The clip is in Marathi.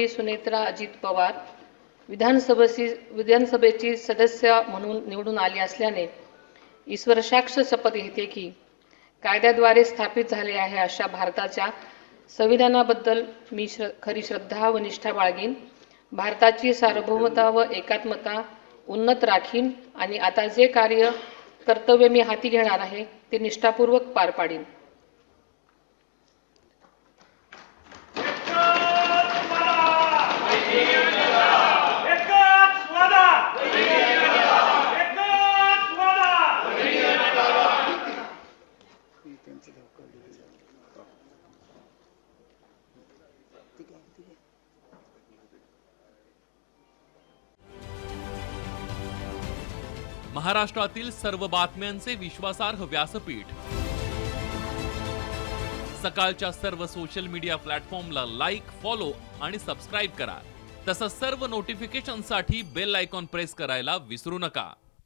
श्रीमती सुनेत्रा अजित पवार विधानसभेची सदस्य म्हणून निवडून आली असल्याने ईश्वरसाक्ष शपथ घेते की कायद्याद्वारे स्थापित झाले आहे अशा भारताच्या संविधानाबद्दल मी खरी श्रद्धा व निष्ठा बाळगीन, भारताची सार्वभौमता व एकात्मता उन्नत राखीन आणि आता जे कर्तव्य मी हाती घेणार आहे ते निष्ठापूर्वक पार पाडीन। महाराष्ट्रातील सर्व बातम्यांचे विश्वासार्ह व्यासपीठ, सकाळच्या सर्व सोशल मीडिया प्लॅटफॉर्मला लाईक, फॉलो आणि सबस्क्राईब करा। तसंच सर्व नोटिफिकेशनसाठी बेल आयकॉन प्रेस करायला विसरू नका।